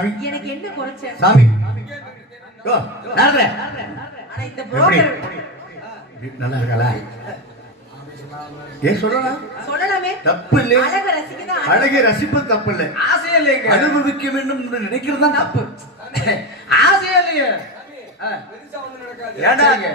சாமி எனக்கு என்ன குறைச்ச சாமி யோ நாரதே ஆனா இந்த புரோக்கர் நல்லா இருக்கல ஏன் சொல்லலாம் சொல்லலாமே தப்பு இல்ல அழகு ரசிக்கதா அழகை ரசிப்பது தப்பு இல்ல ஆசை இல்லைங்க அனுபவிக்க வேண்டும் என்று நினைக்கிறது தான் தப்பு ஆசை இல்லையே பெருசா ஒண்ணு நடக்காது ஏண்டாங்க